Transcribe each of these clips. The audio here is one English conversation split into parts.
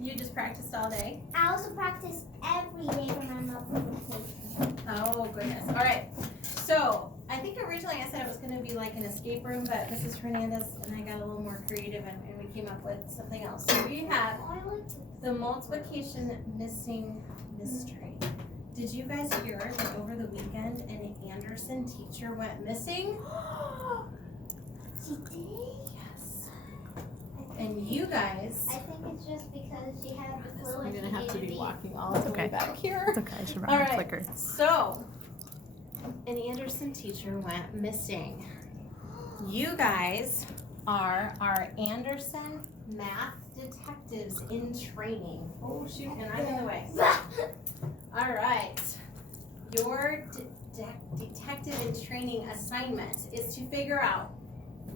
You just practiced all day? I also practice every day when I'm up on vacation. Oh, goodness. All right. So, I think originally I said it was going to be like an escape room, but Mrs. Hernandez and I got a little more creative and we came up with something else. So, we have Oh, I like it. the multiplication missing mystery. Did you guys hear that over the weekend an Anderson teacher went missing? She did? Yes. And you guys. I think it's just because she had the flu I'm and gonna she have to needed be to walking all the way okay. back here. It's okay. I should run All my right. clicker. So, an Anderson teacher went missing. You guys are our Anderson math detectives in training. Oh shoot, and I'm in the way. All right. Your detective in training assignment is to figure out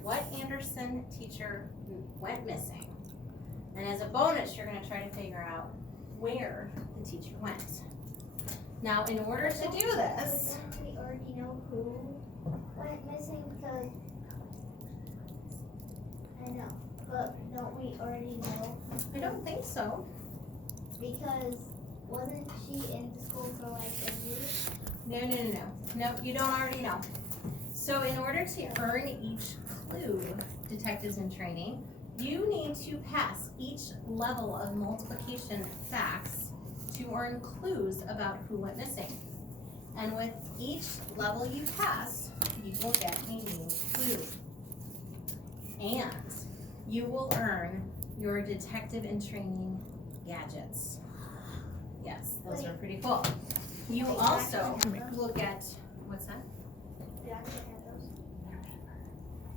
what Anderson teacher went missing. And as a bonus, you're going to try to figure out where the teacher went. Now, in order to do this, Don't we already know who went missing? Because I know, but don't we already know? I don't think so. Because wasn't she in school for like a year? No, you don't already know. So in order to earn each clue, detectives in training, you need to pass each level of multiplication facts to earn clues about who went missing. And with each level you pass, you will get a new clue. And you will earn your detective in training gadgets. Yes, those are pretty cool. You Wait, also do I have those? will get, what's that? Do I actually have those?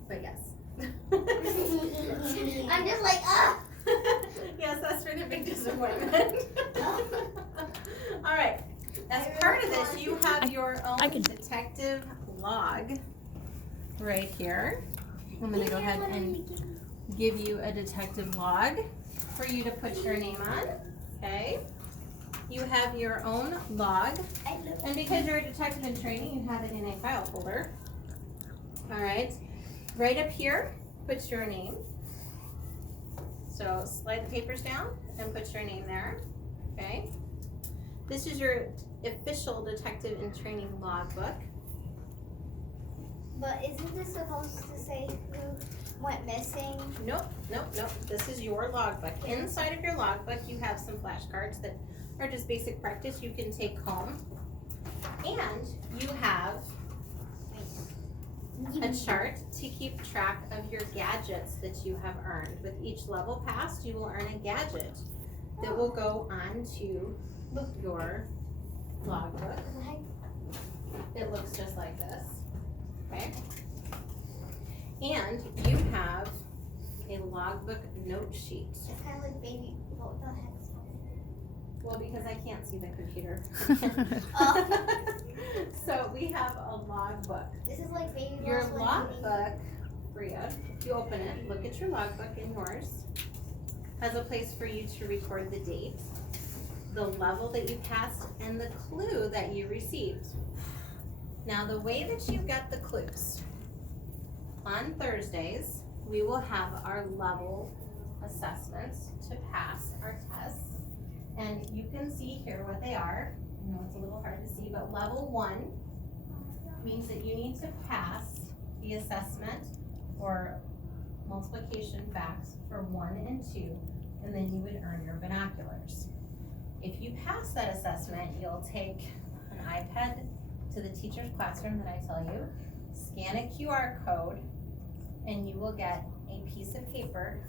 But yes. I'm just like, ah! Yes, that's for the big disappointment. All right. As part of this, you have your own I can- detective log right here. I'm going to go ahead and give you a detective log for you to put your name on. Okay. You have your own log. And because you're a detective in training, you have it in a file folder. All right. Right up here, put your name. So slide the papers down and put your name there. Okay. This is your official detective in training logbook. But isn't this supposed to say who went missing? Nope. This is your logbook. Inside of your logbook, you have some flashcards that are just basic practice you can take home. And you have a chart to keep track of your gadgets that you have earned. With each level passed, you will earn a gadget that will go onto your logbook. It looks just like this, okay? And you have a logbook note sheet. It's kind of like baby. What the heck? Well, because I can't see the computer. Oh. So we have a logbook. This is like baby. Your boss when logbook, Bria, if you open it, look at your logbook in yours, has a place for you to record the date, the level that you passed, and the clue that you received. Now, the way that you get the clues, on Thursdays, we will have our level assessments to pass our tests. And you can see here what they are. I know it's a little hard to see, but level 1 means that you need to pass the assessment or multiplication facts for 1 and 2, and then you would earn your binoculars. If you pass that assessment, you'll take an iPad to the teacher's classroom that I tell you, scan a QR code, and you will get a piece of paper.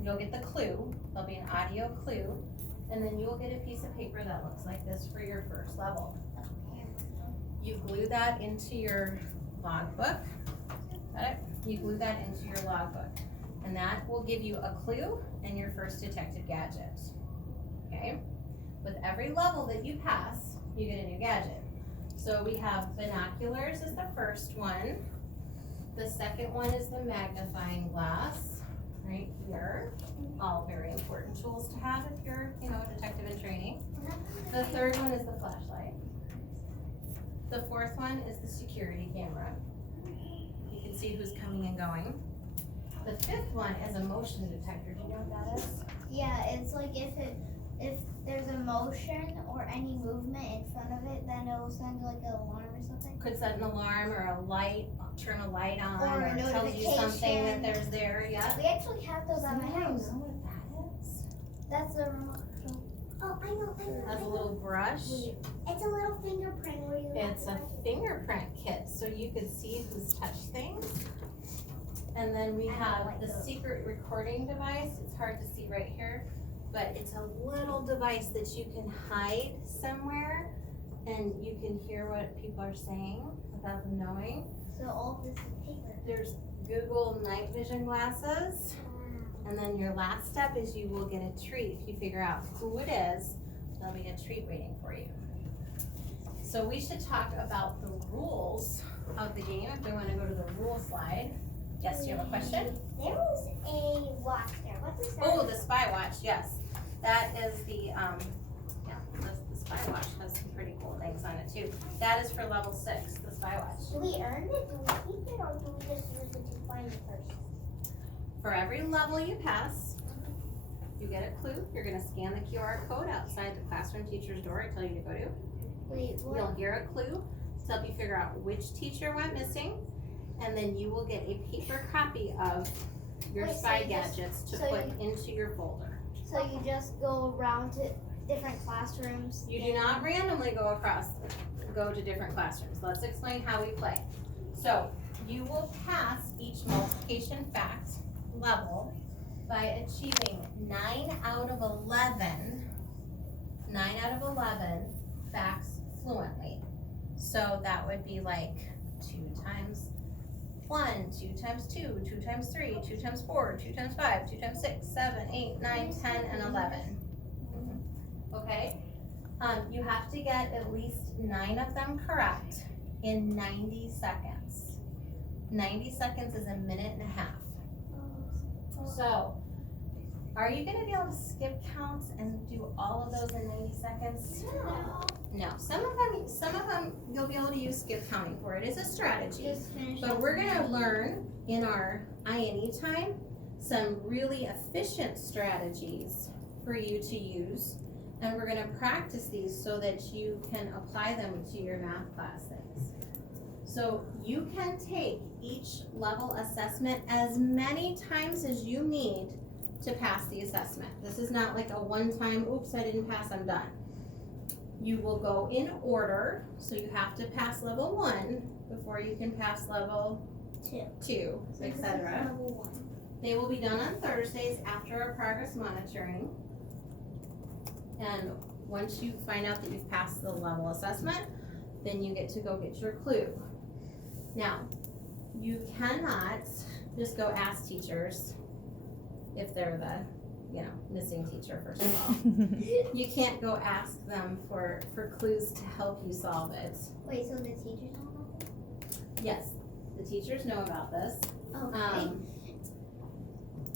You'll get the clue, there'll be an audio clue, and then you will get a piece of paper that looks like this for your first level. You glue that into your logbook. Got it? You glue that into your logbook. And that will give you a clue and your first detective gadget. Okay? With every level that you pass, you get a new gadget. So we have binoculars is the first one. The second one is the magnifying glass, right here. All very important tools to have if you're, a detective in training. The third one is the flashlight. The fourth one is the security camera. You can see who's coming and going. The fifth one is a motion detector. Do you know what that is? Yeah, it's like if it any movement in front of it, then it will send like an alarm or something. Could set an alarm or a light, turn a light on, Or a tells you something that there's there, yeah. We actually have those at my house. know what that is? That's the remote control. Oh, I know. Has a little brush. It's a little fingerprint where you. It's a fingerprint kit, so you could see who's touched things. And then we I don't have like the those. secret recording device. It's hard to see right here, but it's a little device that you can hide somewhere and you can hear what people are saying without them knowing. So all of this is paper. There's Google night vision glasses. And then your last step is you will get a treat. If you figure out who it is, there'll be a treat waiting for you. So we should talk about the rules of the game if we want to go to the rule slide. Yes, do you have a question? There was a watch there. What is that? Oh, the spy watch, yes. That is the the spy watch has some pretty cool things on it too. That is for level 6, the spy watch. Do we earn it? Do we keep it, or do we just use it to find the person? For every level you pass, you get a clue. You're gonna scan the QR code outside the classroom teacher's door I tell you to go to. Wait, what? You'll hear a clue to help you figure out which teacher went missing, and then you will get a paper copy of your Wait, so spy you just- gadgets to so put into your folder. So you just go around to different classrooms. You do not randomly go to different classrooms. Let's explain how we play. So you will pass each multiplication fact level by achieving 9 out of 11 facts fluently. So that would be like 2 times 1, 2 times 2, 2 times 3, 2 times 4, 2 times 5, 2 times 6, 7, 8, 9, 10, and 11. Okay? You have to get at least 9 of them correct in 90 seconds. 90 seconds is a minute and a half. So, are you gonna be able to skip counts and do all of those in 90 seconds? No. Some of them you'll be able to use skip counting for. It is a strategy. Just finish But it. we're gonna learn in our INE time some really efficient strategies for you to use. And we're gonna practice these so that you can apply them to your math class things. So you can take each level assessment as many times as you need to pass the assessment. This is not like a one-time, oops, I didn't pass, I'm done. You will go in order, so you have to pass level 1 before you can pass level 2, etc. Level 1. They will be done on Thursdays after our progress monitoring. And once you find out that you've passed the level assessment, then you get to go get your clue. Now, you cannot just go ask teachers if they're the, missing teacher, first of all. You can't go ask them for clues to help you solve it. Wait, so the teachers know about this? Yes, the teachers know about this. Okay.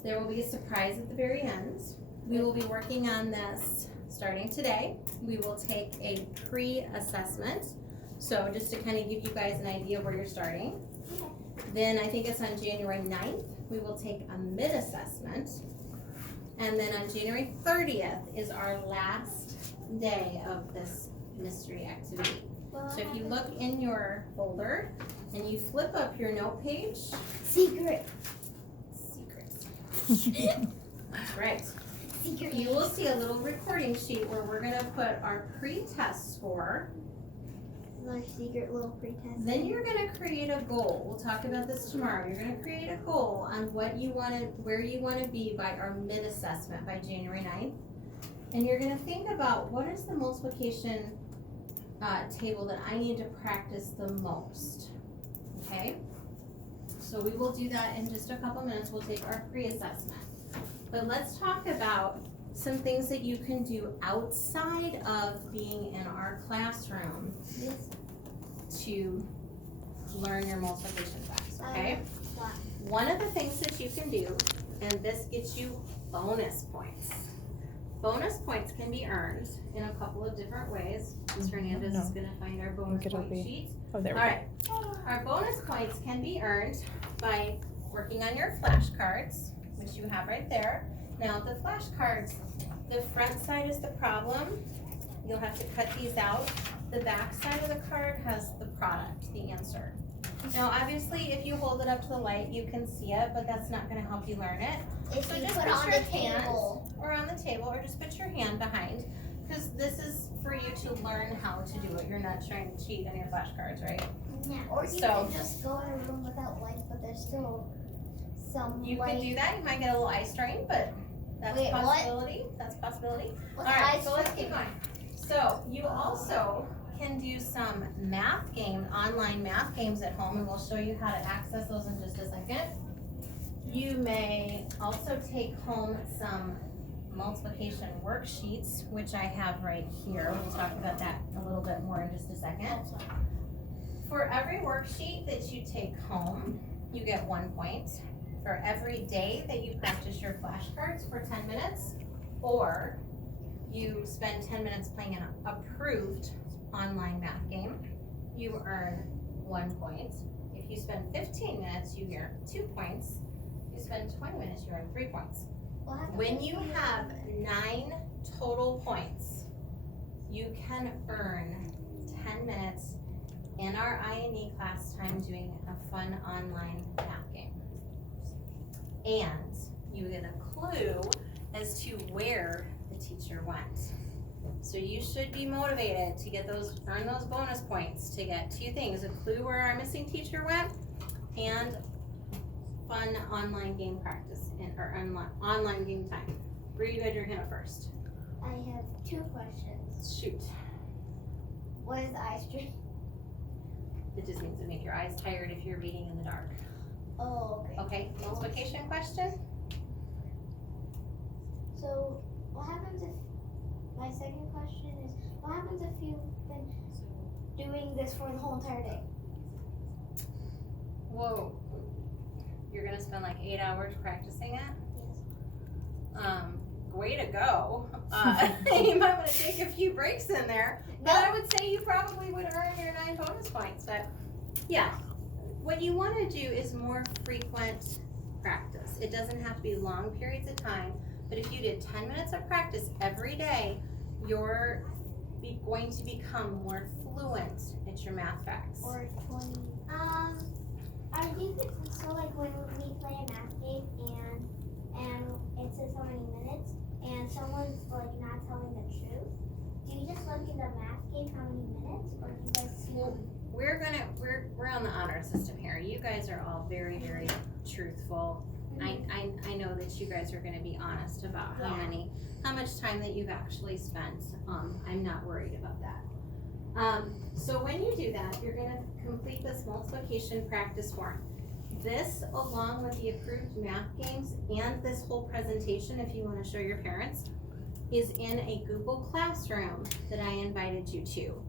There will be a surprise at the very end. We will be working on this starting today. We will take a pre-assessment. So just to kind of give you guys an idea of where you're starting. Then I think it's on January 9th, we will take a mid-assessment. And then on January 30th is our last day of this mystery activity. So if you look in your folder and you flip up your note page. Secret. That's right. Secret. You will see a little recording sheet where we're gonna put our pre-test score. Our secret little pretest. Then you're gonna create a goal. We'll talk about this tomorrow. You're gonna create a goal on where you wanna be by our mid-assessment by January 9th. And you're gonna think about what is the multiplication table that I need to practice the most, okay? So we will do that in just a couple minutes. We'll take our pre-assessment. But let's talk about some things that you can do outside of being in our classroom to learn your multiplication facts, okay? One of the things that you can do, and this gets you bonus points. Bonus points can be earned in a couple of different ways. Ms. Hernandez is gonna find our bonus point sheet. Oh, there All we right, our bonus points can be earned by working on your flashcards, which you have right there. Now, the flashcards, the front side is the problem, you'll have to cut these out. The back side of the card has the product, the answer. Now, obviously, if you hold it up to the light, you can see it, but that's not gonna help you learn it. If So you just put put on your the hand table. or on the table, or just put your hand behind, because this is for you to learn how to do it. You're not trying to cheat on your flashcards, right? Yeah. Or you So- could just go in a room without lights, but there's still some You light. can do that, you might get a little eye strain, but that's Wait, a what? possibility, that's a possibility. What's Alright, ice so let's cream? keep going. So, you also can do some math game, online math games at home, and we'll show you how to access those in just a second. You may also take home some multiplication worksheets, which I have right here. We'll talk about that a little bit more in just a second. For every worksheet that you take home, you get 1 point. For every day that you practice your flashcards for 10 minutes, or you spend 10 minutes playing an approved online math game, you earn 1 point. If you spend 15 minutes, you get 2 points. If you spend 20 minutes, you earn 3 points. When you have 9 total points, you can earn 10 minutes in our I&E class time doing a fun online math game. And you get a clue as to where the teacher went. So you should be motivated to get earn those bonus points to get 2 things: a clue where our missing teacher went, and fun online game practice or online game time. Bree, you had your hand up first. I have 2 questions. Shoot. What is eye strain? It just means to make your eyes tired if you're reading in the dark. Oh, okay. Okay, multiplication question? So, what happens if, my second question is, what happens if you've been doing this for the whole entire day? Whoa. You're gonna spend like 8 hours practicing it? Yes. Way to go. You might wanna take a few breaks in there. But I would say you probably would earn your 9 bonus points, but yeah. What you wanna do is more frequent practice. It doesn't have to be long periods of time, but if you did 10 minutes of practice every day, you're going to become more fluent at your math facts. Or 20. Are you so like when we play a math game and it says how many minutes and someone's like not telling the truth, do you just look in the math game how many minutes, or do you guys see? Well, we're on the honor system here. You guys are all very, very truthful. I know that you guys are gonna be honest about how much time that you've actually spent. I'm not worried about that. So when you do that, you're gonna complete this multiplication practice form. This, along with the approved math games and this whole presentation, if you wanna show your parents, is in a Google Classroom that I invited you to.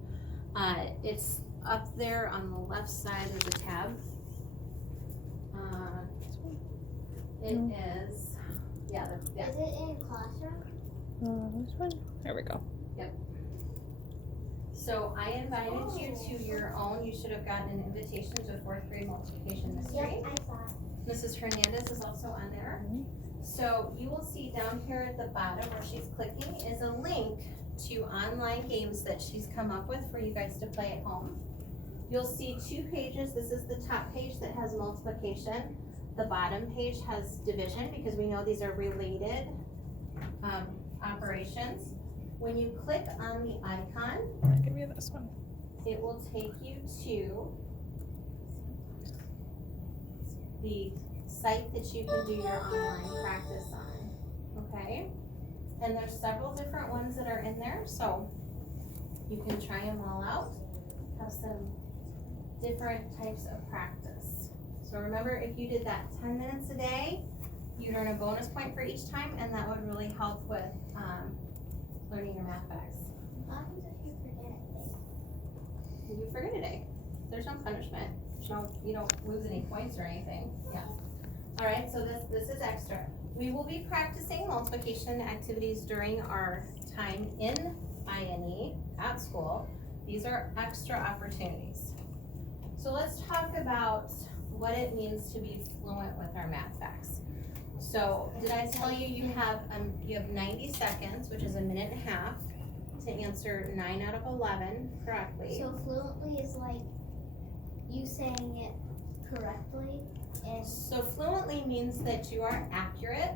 It's up there on the left side of the tab. It is, yeah. Is it in classroom? This one? There we go. So I invited you to your own, you should have gotten an invitation to 4th grade multiplication mystery. Yep, I saw it. Mrs. Hernandez is also on there. So you will see down here at the bottom where she's clicking is a link to online games that she's come up with for you guys to play at home. You'll see 2 pages. This is the top page that has multiplication. The bottom page has division, because we know these are related operations. When you click on the icon, I'll give you this one. it will take you to the site that you can do your online practice on, okay? And there's several different ones that are in there, so you can try them all out. Have some different types of practice. So remember, if you did that 10 minutes a day, you'd earn a bonus point for each time, and that would really help with learning your math facts. What happens if you forget it? You forget a day. There's no punishment. You don't lose any points or anything. Yeah. All right, so this is extra. We will be practicing multiplication activities during our time in I&E at school. These are extra opportunities. So let's talk about what it means to be fluent with our math facts. So did I tell you you have 90 seconds, which is a minute and a half, to to answer 9 out of 11 correctly. So fluently is like you saying it correctly, and So fluently means that you are accurate,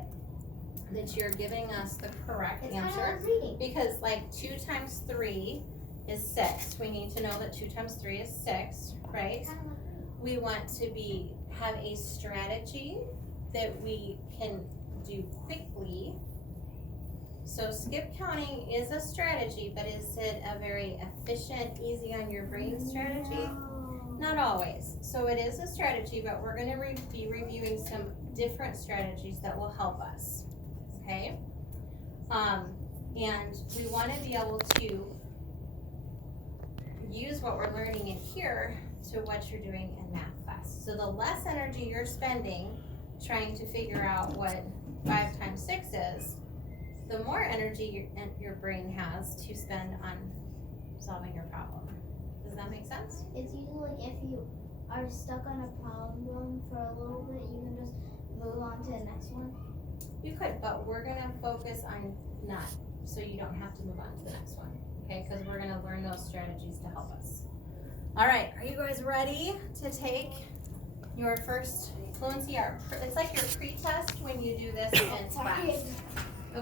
that you're giving us the correct it's kind of answer. like reading. Because like 2 times 3 is 6. We need to know that 2 times 3 is 6, right? Kind of like reading. We want to have a strategy that we can do quickly. So skip counting is a strategy, but is it a very efficient, easy on your brain strategy? Not always. So it is a strategy, but we're gonna be reviewing some different strategies that will help us, okay? And we wanna be able to use what we're learning in here to what you're doing in math class. So the less energy you're spending trying to figure out what 5 times 6 is, the more energy your brain has to spend on solving your problem. Does that make sense? It's usually like if you are stuck on a problem for a little bit, you can just move on to the next one. You could, but we're gonna focus on not, so you don't have to move on to the next one, okay? Because we're gonna learn those strategies to help us. All right, are you guys ready to take your first fluency? It's like your pre-test when you do this in class.